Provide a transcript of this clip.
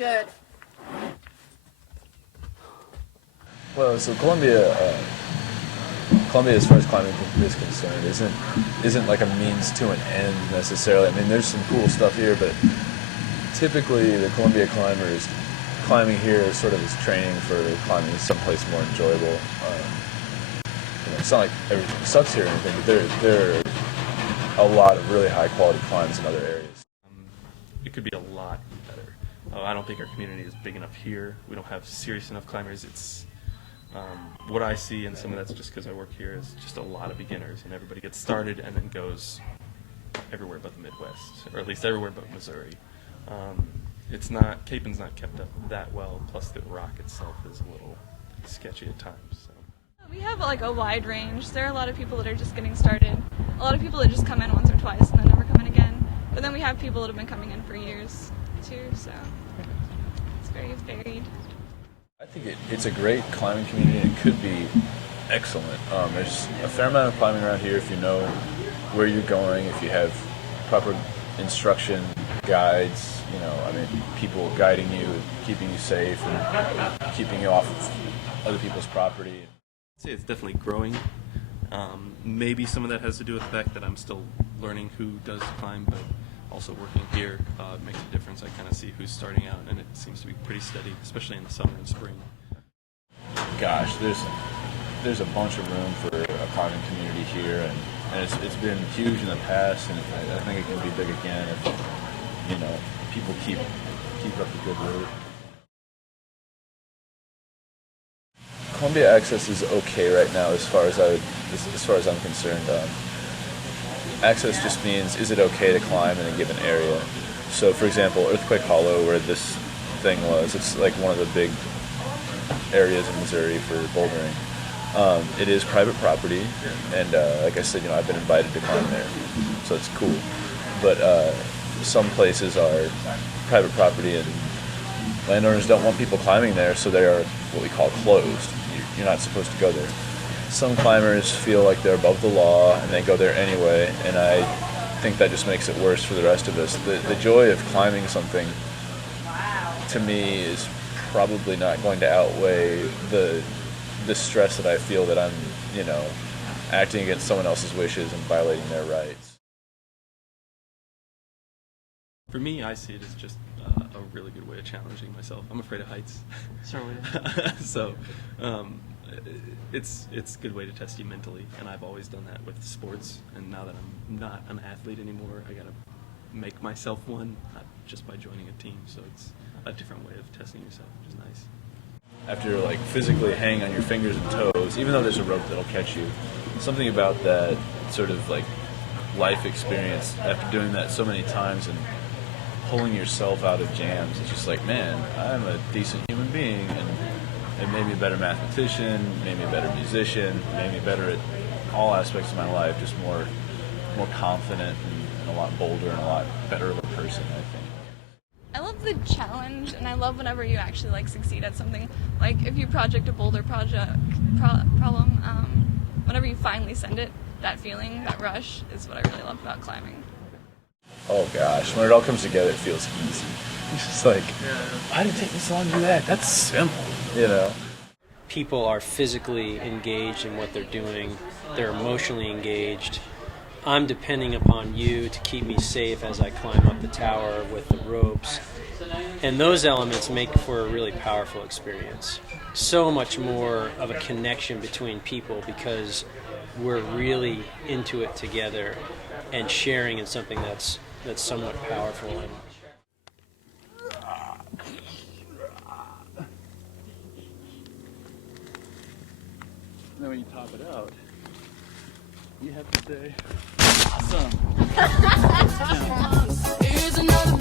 Good. Well, so Columbia, as far as climbing is concerned, isn't like a means to an end necessarily. I mean, there's some cool stuff here, but typically the Columbia climbers climbing here is sort of as training for climbing someplace more enjoyable. It's not like everything sucks here or anything, but there are a lot of really high quality climbs in other areas. It could be a lot better. I don't think our community is big enough here. We don't have serious enough climbers. It's what I see, and some of that's just because I work here, is just a lot of beginners, and everybody gets started and then goes everywhere but the Midwest, or at least everywhere but Missouri. Capen's not kept up that well, plus the rock itself is a little sketchy at times. So. We have like a wide range. There are a lot of people that are just getting started, a lot of people that just come in once or twice and then never come in again, but then we have people that have been coming in for years too, so it's very varied. I think it's a great climbing community, and it could be excellent. There's a fair amount of climbing around here if you know where you're going, if you have proper instruction, guides, people guiding you, keeping you safe, and keeping you off of other people's property. I'd say it's definitely growing. Maybe some of that has to do with the fact that I'm still learning who does climb, but also working here makes a difference. I kind of see who's starting out, and it seems to be pretty steady, especially in the summer and spring. Gosh, there's a bunch of room for a climbing community here, and it's been huge in the past, and I think it can be big again if people keep up the good work. Columbia access is okay right now as far as I'm concerned. Access just means, is it okay to climb in a given area? So, for example, Earthquake Hollow, where this thing was, it's like one of the big areas in Missouri for bouldering. It is private property, and like I said, I've been invited to climb there, so it's cool. But some places are private property, and landowners don't want people climbing there, so they are what we call closed. You're not supposed to go there. Some climbers feel like they're above the law, and they go there anyway, and I think that just makes it worse for the rest of us. The joy of climbing something, to me, is probably not going to outweigh the stress that I feel that I'm, acting against someone else's wishes and violating their rights. For me, I see it as just a really good way of challenging myself. I'm afraid of heights. So it's a good way to test you mentally, and I've always done that with sports, and now that I'm not an athlete anymore, I gotta make myself one, not just by joining a team, so it's a different way of testing yourself, which is nice. After physically hanging on your fingers and toes, even though there's a rope that'll catch you, something about that sort of life experience, after doing that so many times and pulling yourself out of jams, it's just like, man, I'm a decent human being, and it made me a better mathematician, made me a better musician, made me better at all aspects of my life, just more confident and a lot bolder and a lot better of a person, I think. I love the challenge, and I love whenever you actually succeed at something. Like if you project a boulder problem, whenever you finally send it, that feeling, that rush, is what I really love about climbing. Oh gosh, when it all comes together, it feels easy. It's just like, why did it take me so long to do that? That's simple, People are physically engaged in what they're doing. They're emotionally engaged. I'm depending upon you to keep me safe as I climb up the tower with the ropes. And those elements make for a really powerful experience. So much more of a connection between people because we're really into it together and sharing in something that's somewhat powerful. And then when you top it out, you have to say, awesome. Here's another